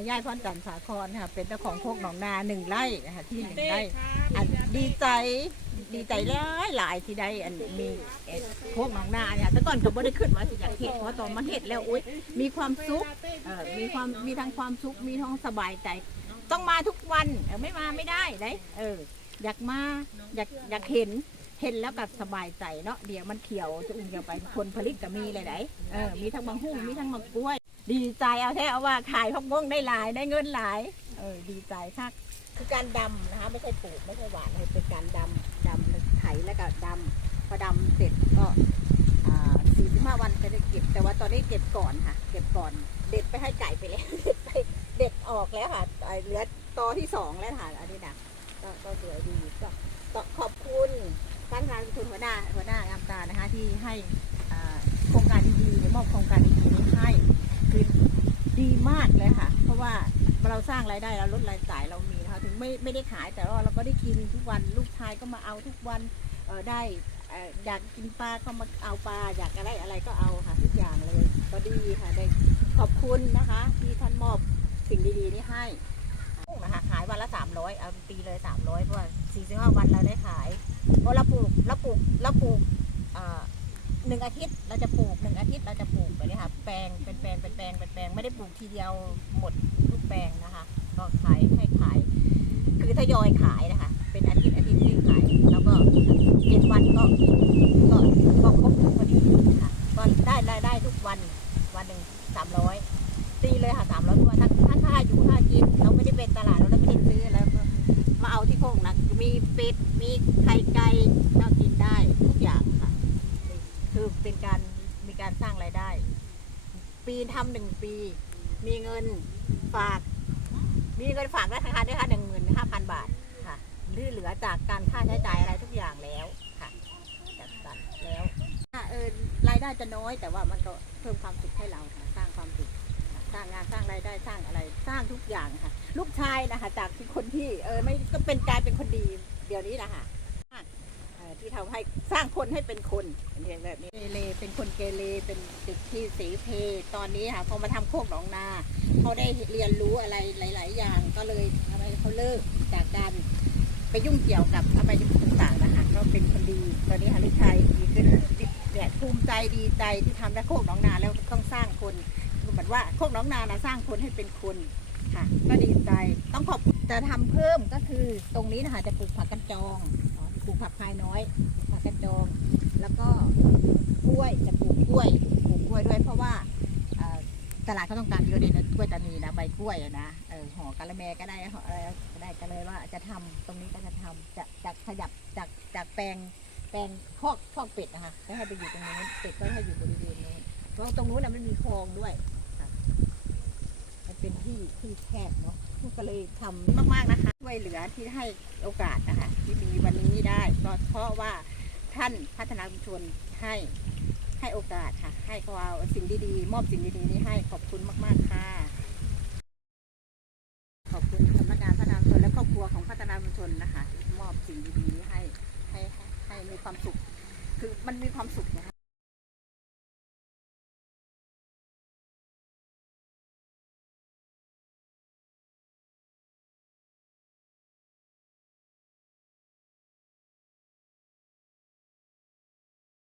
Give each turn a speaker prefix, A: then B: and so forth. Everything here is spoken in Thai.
A: อาย่ายพรจันทร์สาครค่ะ เป็นเจ้าของโคกหนองนาหนึ่งไร่นะคะที่หนึ่งไร่อันดีใจดีใจหลายหลายที่ได้อันมีเอ่อโคกหนองนาเนี่ยแต่ก่อนก็ไม่ได้ขึ้นว่าสิอยากเห็ดเพราะตอนมาเห็ดแล้วอุ้ยมีความสุขเออมีความมีทั้งความสุขมีทั้งสบายใจ ต้องมาทุกวันเออไม่มาไม่ได้ได้เออ อยากมาอยากอยากเห็นเห็นแล้วก็สบายใจเนาะเดี๋ยวมันเขียวจะอุ่นเกี่ยวไปผลผลิตก็มีเลยไหนเออมีทั้งบางหุ่งมีทั้งบางกล้วย ดีใจเอาแท้เอาว่าขายพักม่วงได้หลายได้เงินหลายเออดีใจคักคือการดำนะคะไม่ใช่ปลูกไม่ใช่หวานเลยเป็นการดำดำไถแล้วก็ดำพอดำเสร็จก็สี่สิบห้าวันจะได้เก็บ แต่ว่าตอนนี้เก็บก่อนค่ะ เก็บก่อน เด็ดไปให้ไก่ไปแล้วเด็ดไปเด็ดออกแล้วค่ะเหลือตอที่สองแล้วค่ะอันนี้นะก็ก็สวยดีก็ขอบคุณท่านนายคุณหัวหน้าหัวหน้างามตานะคะที่ให้โครงการดีๆมอบโครงการดีๆนี้ให้คือดีมากเลยค่ะ เพราะว่าเรา สร้างรายได้เราลดรายจ่ายเรามีนะคะถึงไม่ไม่ได้ขายแต่ว่าเราก็ได้กินทุกวันลูกชายก็มาเอาทุกวันเออได้อยากกินปลาก็มาเอาปลาอยากอะไรอะไรก็เอาค่ะทุกอย่างเลยก็ดีค่ะได้ขอบคุณนะคะ ที่ท่านมอบสิ่งดีๆนี้ให้นะคะขายวันละสามร้อยเอาปีเลยสามร้อยเพราะว่าสี่สิบห้าวันเราได้ขายเพราะเราปลูกเราปลูกเราปลูกอ่อหนึ่งอาทิตย์เราจะปลูกหนึ่งอาทิตย์เราจะปลูกไปเลยค่ะแปลงเป็นแปลงเป็นแปลงเป็นแปลง ไม่ได้ปลูกทีเดียวหมดทุกแปลงนะคะก็ขายให้ขาย คือทยอยขายนะคะ เป็นอาทิตย์อาทิตย์ที่ขาย แล้วก็เจ็ดวันก็ก็ก็ครบพอดีค่ะก็ได้รายได้ทุกวันวันหนึ่งสามร้อยตีเลยค่ะสามร้อยตัวถ้าถ้าค่าอยู่ค่ากินเราไม่ได้เป็นตลาดเราไม่ได้ซื้อแล้วก็มาเอาที่โคกนะมีเป็ดมีไข่ไก่เรากินได้ทุกอย่างค่ะ คือเป็นการมีการสร้างรายได้ ปีทำหนึ่งปี มีเงินฝาก มีเงินฝากธนาคารด้วยค่ะหนึ่งหมื่นห้าพันบาทค่ะหรือเหลือจากการค่าใช้จ่ายอะไรทุกอย่างแล้วค่ะจัดสรรแล้วเออรายได้จะน้อย แต่ว่ามันก็เพิ่มความสุขให้เราค่ะสร้างความสุขสร้างงานสร้างรายได้สร้างอะไรสร้างทุกอย่างค่ะ ลูกชายนะคะจากที่คนที่เออไม่ก็เป็นกลายเป็นคนดีเดี๋ยวนี้นะคะเอ่อ ที่ทำให้สร้างคนให้เป็นคนเป็นอย่างแบบนี้เกเรเป็นคนเกเรเป็นเด็กที่เสีเพตอนนี้ค่ะพอมาทำโคกหนองนาเขาได้เรียนรู้อะไรหลาย ๆ อย่างก็เลยทำให้เขาเลิกจากการไปยุ่งเกี่ยวกับอบายมุขต่างๆนะคะก็เป็นคนดีตอนนี้ฮารุชัยดีขึ้นเนี่ยภูมิใจดีใจที่ทำได้โคกหนองนาแล้วต้องสร้างคนคือเหมือนว่าโคกหนองนานะสร้างคนให้เป็นคนค่ะ ก็ดีใจต้องขอบจะทำเพิ่มก็คือตรงนี้นะคะจะปลูกผักกันจอง ลูกผักพายน้อยผักกันจองแล้วก็กล้วยจะปลูกกล้วยปลูกกล้วยด้วยเพราะว่าตลาดเขาต้องการเยอะเลยนะกล้วยตานีนะใบกล้วยนะเออห่อกะละแมก็ได้ห่ออะไรก็ได้ก็เลยว่าจะทำตรงนี้ก็จะทำจะจะขยับจากจากแปลงแปลงคอกคอกเป็ดนะคะก็ให้ไปอยู่ตรงนู้นเป็ดก็ให้อยู่บริเวณนู้นเพราะตรงนู้นน่ะมันมีคลองด้วย เป็นที่ที่แคบเนาะก็เลยทำมาก ๆนะคะช่วยเหลือที่ให้โอกาสนะคะที่มีวันนี้ได้เพราะเพราะว่าท่านพัฒนาชุมชนให้ให้โอกาสค่ะ ให้เขาเอาสิ่งดีๆ มอบสิ่งดีๆนี้ให้ขอบคุณมาก ๆ ค่ะ ขอบคุณสำนักงานพัฒนาชุมชนและครอบครัวของพัฒนาชุมชนนะคะ มอบสิ่งดีๆนี้ให้ให้ให้มีความสุข คือมันมีความสุขไง